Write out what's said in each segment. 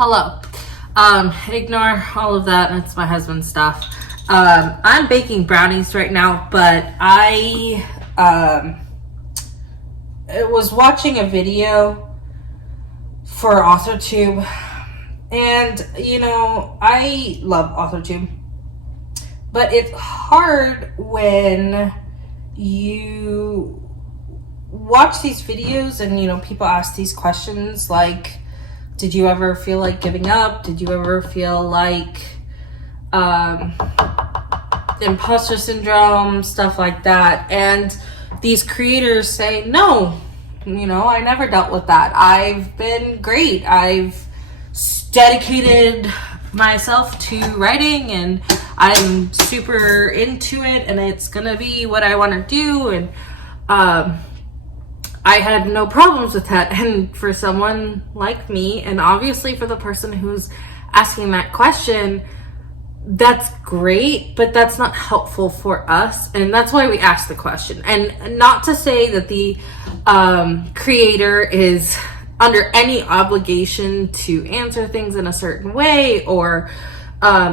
Hello. Ignore all of that. It's my husband's stuff. I'm baking brownies right now, but I was watching a video for AuthorTube, and I love AuthorTube, but it's hard when you watch these videos and people ask these questions like, did you ever feel like giving up? Did you ever feel like imposter syndrome, stuff like that? And these creators say, no, I never dealt with that. I've been great. I've dedicated myself to writing and I'm super into it and it's gonna be what I want to do. And I had no problems with that. And for someone like me, and obviously for the person who's asking that question, that's great, but that's not helpful for us. And that's why we ask the question. And not to say that the creator is under any obligation to answer things in a certain way or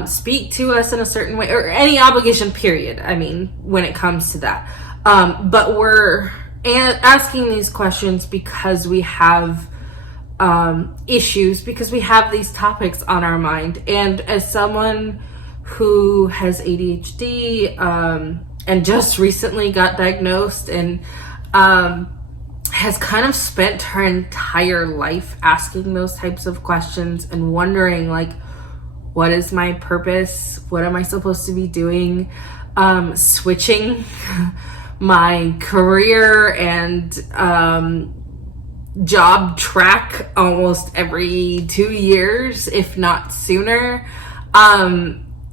speak to us in a certain way, or any obligation, period. I mean, when it comes to that. But we're asking these questions because we have issues, because we have these topics on our mind. And as someone who has ADHD and just recently got diagnosed and has kind of spent her entire life asking those types of questions and wondering, like, what is my purpose? What am I supposed to be doing? Switching my career and job track almost every 2 years, if not sooner.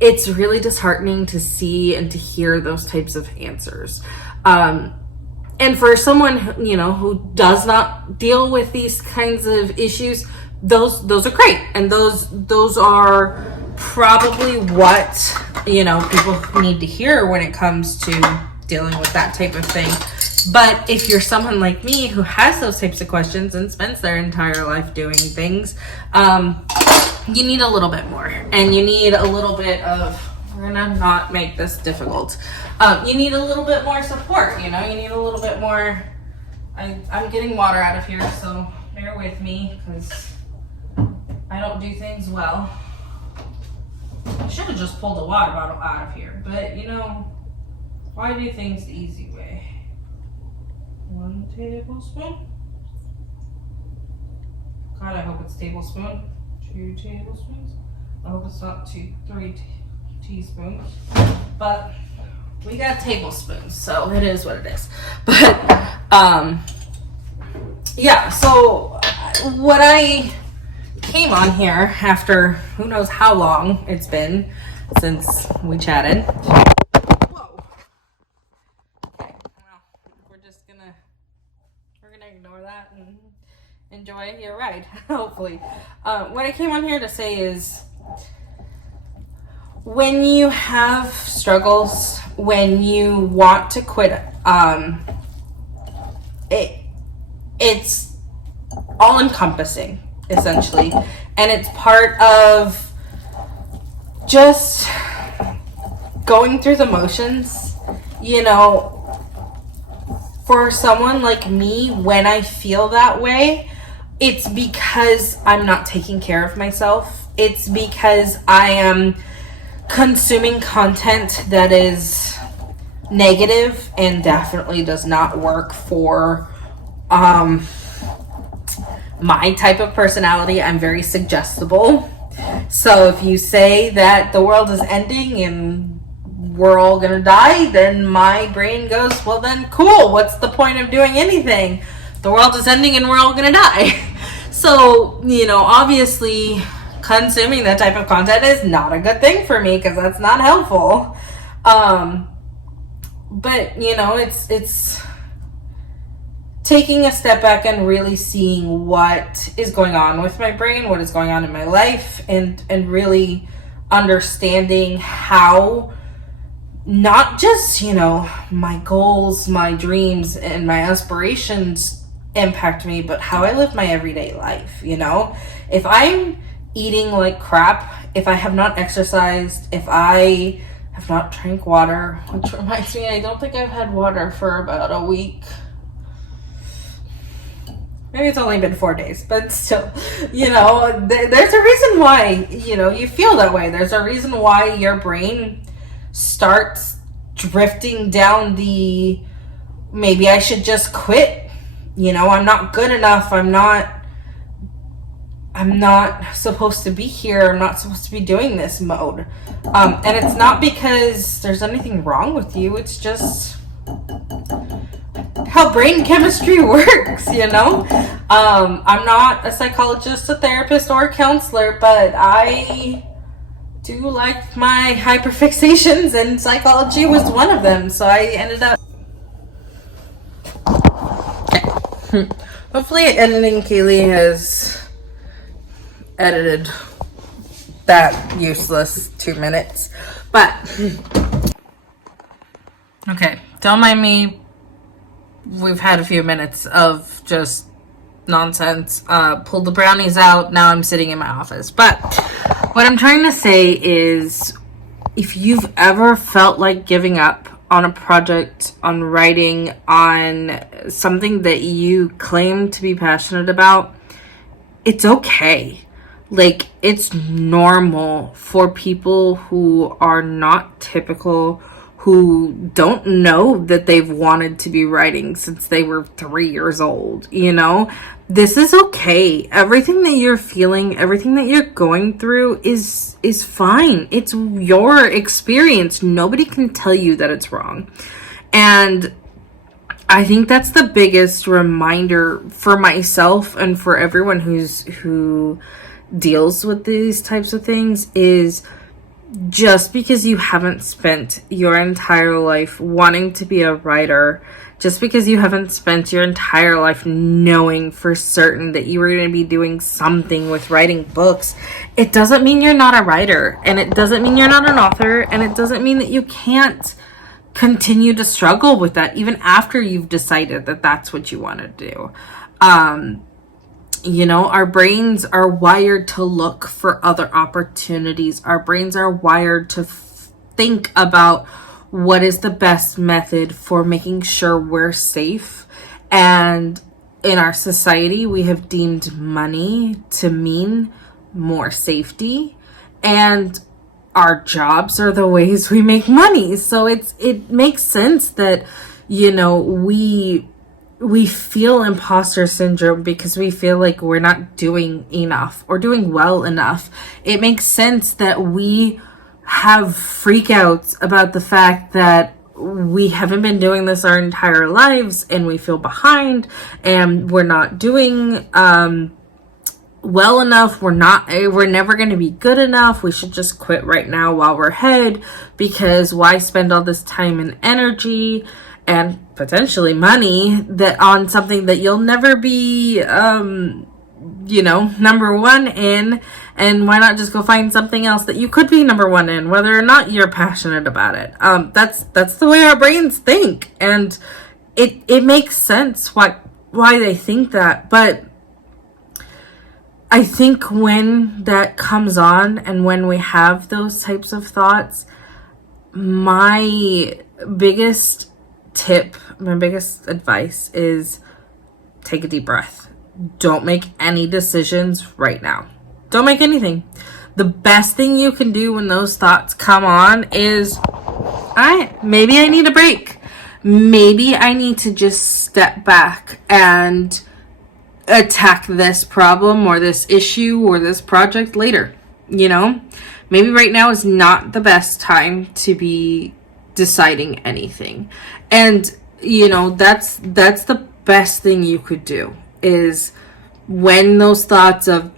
It's really disheartening to see and to hear those types of answers. And for someone, who does not deal with these kinds of issues, those are great. And those are probably what, people need to hear when it comes to dealing with that type of thing. But if you're someone like me who has those types of questions and spends their entire life doing things, you need a little bit more. And you need a little bit of, we're gonna not make this difficult. You need a little bit more support, you need a little bit more. I'm getting water out of here, so bear with me because I don't do things well. I should have just pulled the water bottle out of here, but why do things the easy way? 1 tablespoon. God, I hope it's tablespoon. 2 tablespoons. I hope it's not 3 teaspoons. But we got tablespoons, so it is what it is. But yeah. So what I came on here after who knows how long it's been since we chatted. We're gonna ignore that and enjoy your ride, hopefully. What I came on here to say is, when you have struggles, when you want to quit, it's all encompassing, essentially, and it's part of just going through the motions. For someone like me, when I feel that way, it's because I'm not taking care of myself. It's because I am consuming content that is negative and definitely does not work for my type of personality. I'm very suggestible. So if you say that the world is ending and we're all gonna die, then my brain goes, well then cool, what's the point of doing anything? The world is ending and we're all gonna die. So, obviously consuming that type of content is not a good thing for me because that's not helpful. But it's taking a step back and really seeing what is going on with my brain, what is going on in my life, and really understanding how not just, my goals, my dreams, and my aspirations impact me, but how I live my everyday life. If I'm eating like crap, if I have not exercised, if I have not drank water, which reminds me, I don't think I've had water for about a week. Maybe it's only been 4 days, but still, you know, there's a reason why, you know, you feel that way. There's a reason why your brain starts drifting down the, maybe I should just quit. You know, I'm not good enough. I'm not supposed to be here. I'm not supposed to be doing this mode. And it's not because there's anything wrong with you. It's just how brain chemistry works, you know? I'm not a psychologist, a therapist, or a counselor, but I do like my hyperfixations, and psychology was one of them. So I ended up... Hopefully editing Kaylee has edited that useless 2 minutes. But, okay, don't mind me. We've had a few minutes of just nonsense. Pulled the brownies out. Now I'm sitting in my office. But what I'm trying to say is, if you've ever felt like giving up on a project, on writing, on something that you claim to be passionate about, it's okay. Like, it's normal for people who are not typical, who don't know that they've wanted to be writing since they were 3 years old, you know? This is okay. Everything that you're feeling, everything that you're going through is fine. It's your experience. Nobody can tell you that it's wrong. And I think that's the biggest reminder for myself and for everyone who deals with these types of things is, just because you haven't spent your entire life wanting to be a writer, just because you haven't spent your entire life knowing for certain that you were going to be doing something with writing books, it doesn't mean you're not a writer, and it doesn't mean you're not an author, and it doesn't mean that you can't continue to struggle with that even after you've decided that that's what you want to do. You know, our brains are wired to look for other opportunities. Our brains are wired to think about what is the best method for making sure we're safe. And in our society, we have deemed money to mean more safety. And our jobs are the ways we make money. So it makes sense that, you know, we feel imposter syndrome because we feel like we're not doing enough or doing well enough. It makes sense that we have freakouts about the fact that we haven't been doing this our entire lives and we feel behind and we're not doing well enough. We're never going to be good enough. We should just quit right now while we're ahead, because why spend all this time and energy and potentially money that on something that you'll never be, you know, number one in, and why not just go find something else that you could be number one in, whether or not you're passionate about it. That's the way our brains think, and it makes sense why they think that. But I think when that comes on and when we have those types of thoughts, my biggest advice is take a deep breath. Don't make any decisions right now. Don't make anything. The best thing you can do when those thoughts come on is, maybe I need a break. Maybe I need to just step back and attack this problem or this issue or this project later. You know, maybe right now is not the best time to be deciding anything. And, you know, that's the best thing you could do, is when those thoughts of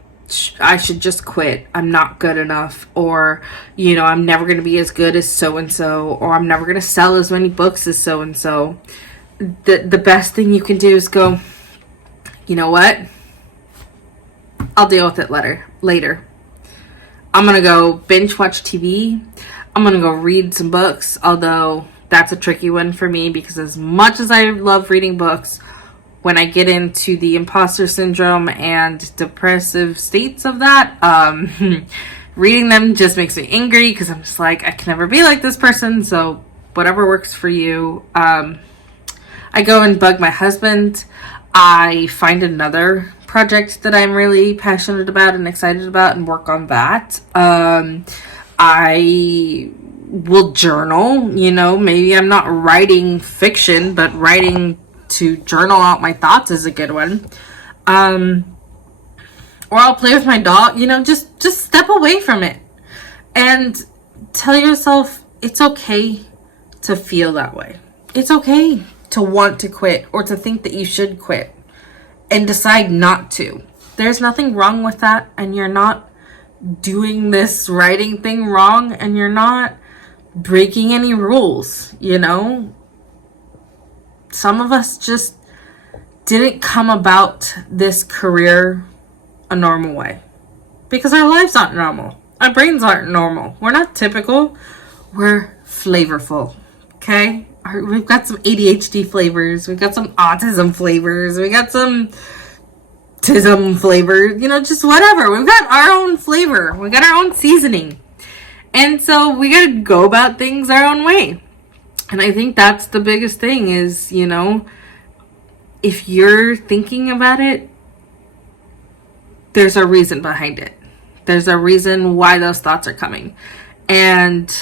I should just quit, I'm not good enough, or, you know, I'm never going to be as good as so-and-so, or I'm never going to sell as many books as so-and-so, the best thing you can do is go, you know what? I'll deal with it later. I'm going to go binge watch TV. I'm going to go read some books, although that's a tricky one for me, because as much as I love reading books, when I get into the imposter syndrome and depressive states of that, reading them just makes me angry because I'm just like, I can never be like this person. So whatever works for you. I go and bug my husband. I find another project that I'm really passionate about and excited about and work on that. I will journal, maybe I'm not writing fiction, but writing to journal out my thoughts is a good one. Or I'll play with my dog, just step away from it and tell yourself it's okay to feel that way. It's okay to want to quit or to think that you should quit and decide not to. There's nothing wrong with that, and you're not doing this writing thing wrong, and you're not breaking any rules, Some of us just didn't come about this career a normal way because our lives aren't normal. Our brains aren't normal. We're not typical. We're flavorful. Okay? We've got some ADHD flavors. We've got some autism flavors. We got some tism flavor. Just whatever. We've got our own flavor. We got our own seasoning. And so we got to go about things our own way. And I think that's the biggest thing is, if you're thinking about it, there's a reason behind it. There's a reason why those thoughts are coming. And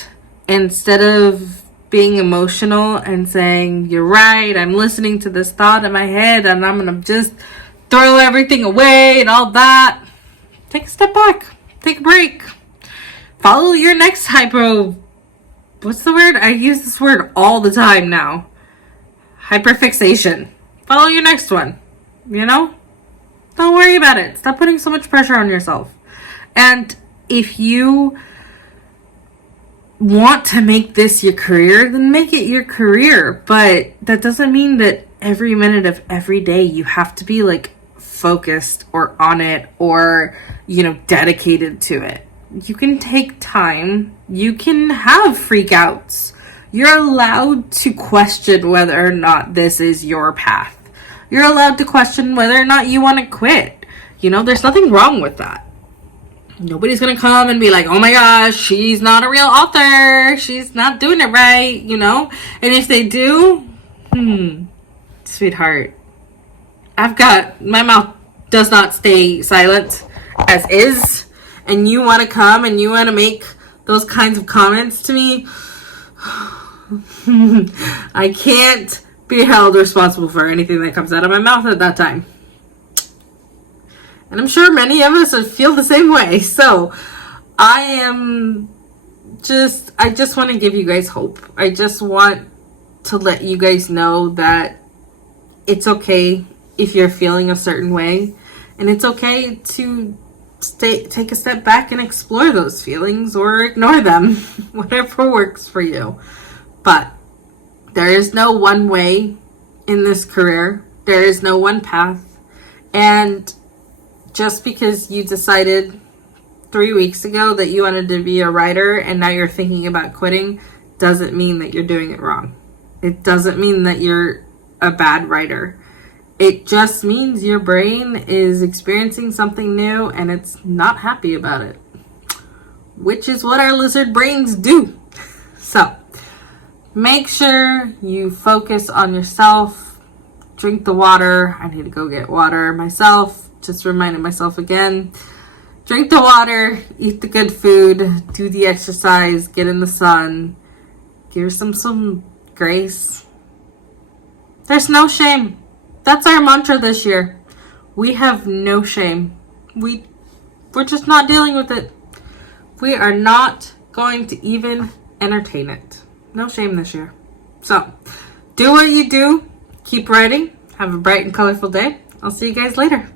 instead of being emotional and saying, you're right, I'm listening to this thought in my head and I'm going to just throw everything away and all that, take a step back. Take a break. Follow your next what's the word? I use this word all the time now. Hyperfixation. Follow your next one. Don't worry about it. Stop putting so much pressure on yourself. And if you want to make this your career, then make it your career. But that doesn't mean that every minute of every day you have to be focused or on it or, dedicated to it. You can take time. You can have freakouts. You're allowed to question whether or not this is your path. You're allowed to question whether or not you want to quit. There's nothing wrong with that. Nobody's going to come and be like, oh my gosh, she's not a real author. She's not doing it right, And if they do, sweetheart, my mouth does not stay silent as is. And you want to come and you want to make those kinds of comments to me, I can't be held responsible for anything that comes out of my mouth at that time. And I'm sure many of us feel the same way. So I just want to give you guys hope. I just want to let you guys know that it's okay if you're feeling a certain way. And it's okay to take a step back and explore those feelings or ignore them, whatever works for you. But there is no one way in this career. There is no one path. And just because you decided 3 weeks ago that you wanted to be a writer and now you're thinking about quitting doesn't mean that you're doing it wrong. It doesn't mean that you're a bad writer. It just means your brain is experiencing something new and it's not happy about it, which is what our lizard brains do. So make sure you focus on yourself. Drink the water. I need to go get water myself. Just reminding myself again. Drink the water, eat the good food, do the exercise, get in the sun. Give yourself some grace. There's no shame. That's our mantra this year. We have no shame. We're just not dealing with it. We are not going to even entertain it. No shame this year. So, do what you do. Keep writing. Have a bright and colorful day. I'll see you guys later.